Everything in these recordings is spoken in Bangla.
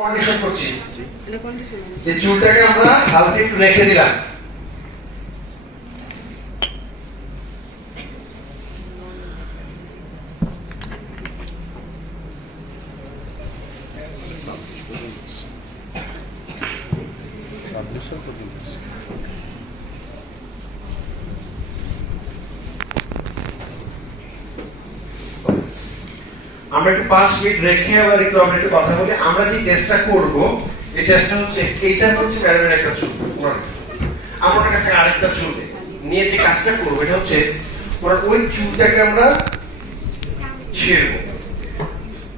কন্ডিশন করছি। যে চুলটাকে আমরা হালকা একটু রেখে দিলাম। আমরা একটু পাঁচ মিনিট রেখে আবার একটু আমরা একটু কথা বলি। আমরা যে টেস্টটা করব, এই টেস্টটা হচ্ছে, এইটা হচ্ছে ম্যাডামের একটা চুল। আমার কাছ আরেকটা চুল নিয়ে যে কাজটা করব, এটা হচ্ছে, ওনার ওই চুলটাকে আমরা ছেড়বো।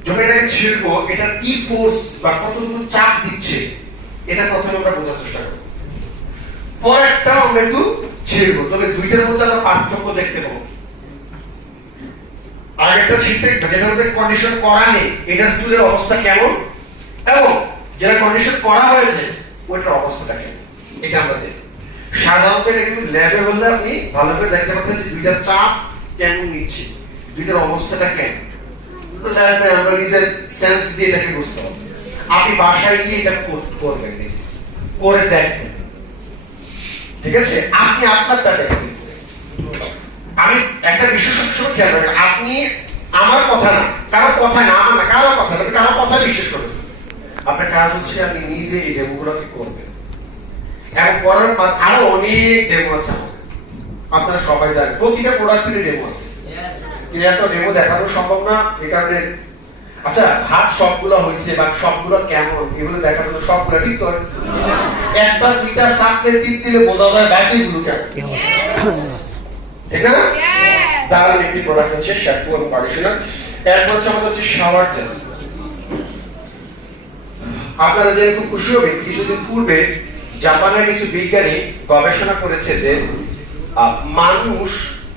যখন এটাকে ছেড়বো, এটা কি ফোর্স বা কতটুকু চাপ দিচ্ছে, এটা প্রথমে আমরা বোঝার চেষ্টা করব। পরেরটাও আমরা একটু ছেড়বো। তবে দুইটার মধ্যে আমরা পার্থক্য দেখতে পাবো। ছিটতে যেটার মধ্যে কন্ডিশন করা নেই, এটার চুলের অবস্থা কেমন? এবং যেটা কন্ডিশন করা হয়েছে, ওইটার অবস্থাটা কেমন? এটা আমরা দেখি সাধারণত এটা কিন্তু ল্যাবে হলে আপনি ভালো করে দেখতে পাচ্ছেন যে চাপ কেমন নিচ্ছে, দুইটার অবস্থাটা কেমন। ল্যাবে আমরা নিজের সেন্স দিয়ে এটাকে বুঝতে পারব। আপনি বাসায় গিয়ে এটা করবেন করে দেখবেন। ঠিক আছে? আপনি আপনারটা দেখবেন। আমি একটা বিষয় সবসময় খেয়াল রাখবেন আপনি আমার কথা না কারও কথা না আমার না কারও কথা না কারও কথা বিশ্বাস করবেন আপনার কাজ হচ্ছে আপনি নিজে এই ডেমোগুলোকে করবেন। এবং করার পর আরও অনেক ডেমো আছে আমাদের। আপনারা সবাই জানেন প্রতিটা প্রোডাক্টেরই ডেমো আছে। এত ডেমো দেখানো সম্ভব না এই কারণে আচ্ছা হাত সবগুলো হয়েছে বা সবগুলো কেমন? এগুলো দেখানো তো সবগুলো ঠিক তো? একবার দুইটা সাপের টিপ দিলে বোঝা যায় ব্যাটারিগুলো কেমন। ঠিক না? দারুণ একটি প্রোডাক্ট হচ্ছে শ্যাম্পু এবং কন্ডিশনার এরপর হচ্ছে আমাদের হচ্ছে শাওয়ার জেল আপনারা জেনে খুব খুশি হবেন কিছুদিন পূর্বে জাপানের কিছু বিজ্ঞানী গবেষণা করেছে যে মানুষ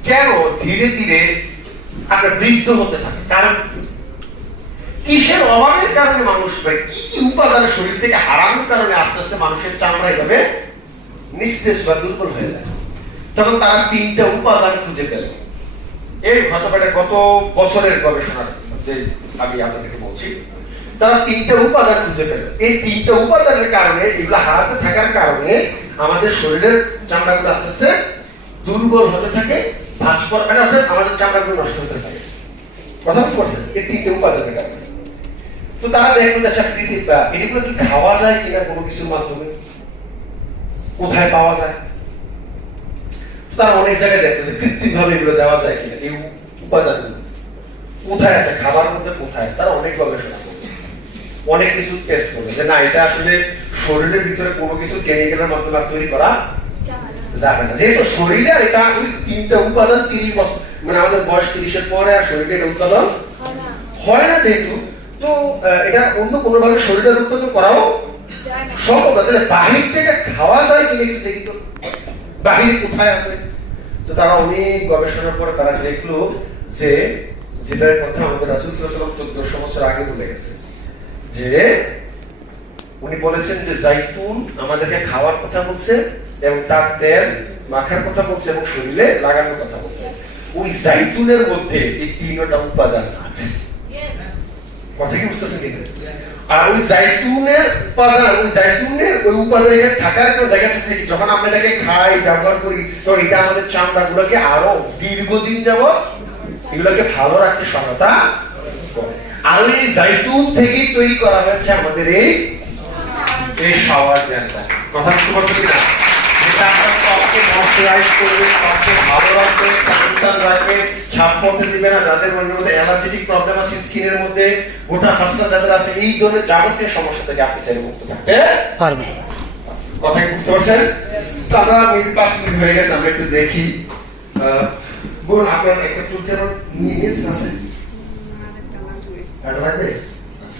কেন ধীরে ধীরে আপনার বৃদ্ধ হতে থাকে? কারণ কিসের অভাবের কারণে মানুষ কি কি উপাদান শরীর থেকে হারানোর কারণে আস্তে আস্তে মানুষের চামড়া এভাবে নিস্তেজ বা দুর্বল হয়ে যায়? তখন তারা তিনটা উপাদান খুঁজে পেল। এই ঘটনাটা গত বছরের গবেষণা যে আমি আপনাদেরকে বলছি, তারা তিনটা উপাদান খুঁজে পেল। এই তিনটা উপাদানের কারণে, এগুলো হারাতে থাকার কারণে আমাদের শরীরের চামড়াগুলো আস্তে আস্তে দুর্বল হতে থাকে ভাঁজ মানে অর্থাৎ আমাদের চামড়াগুলো নষ্ট হতে থাকে। কথা পারছেন? এই তিনটে উপাদানের কারণে। তো তারা দেখল আচ্ছা পৃথিবী এগুলো কি খাওয়া যায় কিনা কোনো কিছুর মাধ্যমে? কোথায় পাওয়া যায়? তারা অনেক জায়গায় দেখল যে কৃত্রিম ভাবে এগুলো দেওয়া যায় কিনা এই উপাদানগুলো। কোথায় আছে? খাবার মধ্যে কোথায় আছে? তারা অনেক গবেষণা করবে অনেক কিছু টেস্ট করবে যে না এটা আসলে শরীরের ভিতরে কোনো কিছু কেমিক্যালের মাধ্যমে তৈরি করা যাবে না। যেহেতু শরীরে আর এটা ওই তিনটা উপাদান তিরিশ বছর মানে আমাদের বয়স তিরিশের পরে আর শরীরে এটা উৎপাদন হয় না যেহেতু তো এটা অন্য কোনো ভাবে শরীরের উৎপাদন করাও সম্ভব না। তাহলে বাহির থেকে খাওয়া যায় কিনা একটু দেখি তো। বাহির কোথায় আছে? তো তারা অনেক গবেষণার পরে তারা দেখল যে যেটার কথা আমাদের রাসুল সাল্লাম চোদ্দশো বছর আগে বলে গেছে। যে উনি বলেছেন যে জাইতুন আমাদেরকে খাওয়ার কথা বলছে এবং তার তেল মাখার কথা বলছে এবং শরীরে লাগানোর কথা বলছে। ওই জাইতুনের মধ্যে এই তিনটা উপাদান কথা কি বুঝতেছেন কিন্তু আর ওই জাইতুনের উপাদান ওই জাইতুনের ওই উপাদান থাকার কারণে দেখা যাচ্ছে যে যখন আমরা এটাকে খাই, ব্যবহার করি, তখন এটা আমাদের চামড়া গুলোকে আরও দীর্ঘদিন যাব এগুলোকে ভালো রাখতে সহায়তা আর ওই জাইতুন থেকেই তৈরি করা হয়েছে আমাদের এই এই শাওয়ার জেলটা কথা বুঝতে পারছ আপনার ত্বককে ময়শ্চারাইজ করবে ত্বককে ভালো রাখবে টানটান রাখবে ছাপ পড়তে দিবে না যাদের মনের মধ্যে অ্যালার্জেটিক প্রবলেম আছে স্কিনের মধ্যে গোটা ফাস্তা যাদের আছে এই ধরনের যাবতীয় সমস্যা থেকে আপনি চাইলে মুক্ত থাকতে পারবে কথা বুঝতে পারছেন? আমরা মেবি পাঁচ মিনিট হয়ে গেছে আমরা একটু দেখি। বলুন আপনার একটা চুল কেন নিয়ে নিয়েছেন আছে? এটা লাগবে? আচ্ছা,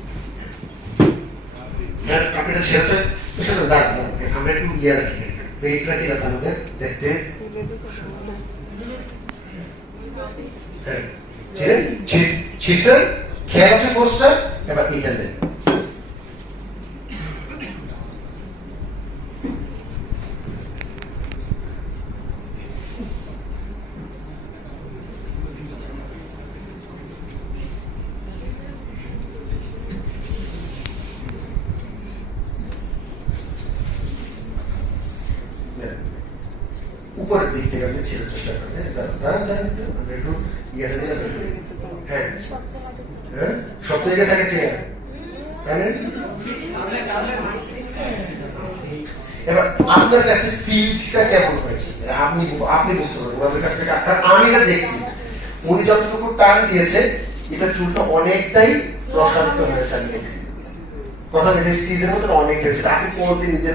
হ্যাঁ, আপনি এটা তো সেটা দাঁড় দাঁড়ান আমরা একটু ইয়ে রাখি পেট রাখি যাতে আমাদের দেখতে হ্যাঁ ছিলেন ছিসেন খেয়াল আছে পোস্টার এবার এইটা দেন উপরের দিক থেকে আপনি ছেড়ে চেষ্টা হ্যাঁ, দাঁড়ান একটু। হ্যাঁ। হ্যাঁ? থেকে গেছে হ্যাঁ এবার আপনার কাছে আপনি বুঝতে পারবেন কাছ থেকে আমি দেখছি। যতটুকু টান দিয়েছে চুলটা অনেকটাই প্রসারিত হয়েছে। কথা এটা স্টিজের মতো অনেক আপনি কোনোদিন নিজে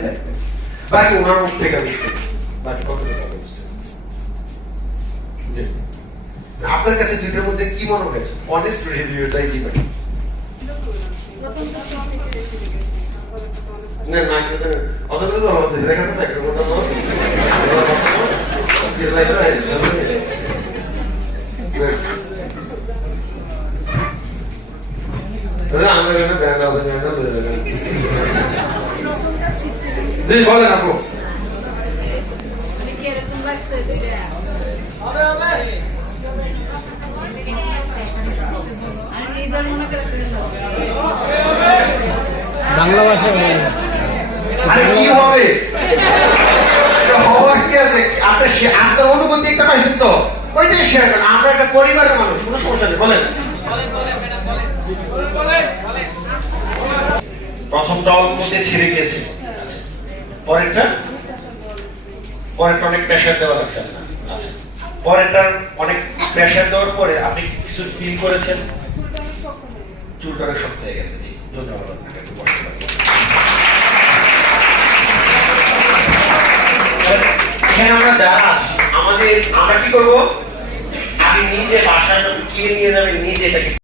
বাকি ওনার মুখ থেকে আমি। বাকি কত কথা বলছে আপনার কাছে দুইটার মধ্যে কি মনে হয়েছে? অনেস্ট রিভিউটাই দিবেন না না আমরা জি বলেন আপু। মানে মনে বাংলা ভাষা কি হবে? হওয়ার কি আছে? আপনি সে- আপনার অনুভূতি একটা পাইছেন তো? ওইটাই শেয়ার করেন। আমরা একটা পরিবারের মানুষ কোনো সমস্যা নেই বলেন। প্রথমটা অল্পতে ছিঁড়ে গিয়েছে আচ্ছা। পরেরটা? পরেরটা অনেক প্রেশার দেওয়া লাগছে আচ্ছা। পরেরটার অনেক প্রেশার দেওয়ার পরে আপনি কিছু ফিল করেছেন? চুলটা শক্ত হয়ে গেছে। জি, ধন্যবাদ এখানে আমরা যারা আমাদের আমরা কি করব? আপনি নিজে বাসায় কিনে নিয়ে যাবেন নিজে এটাকে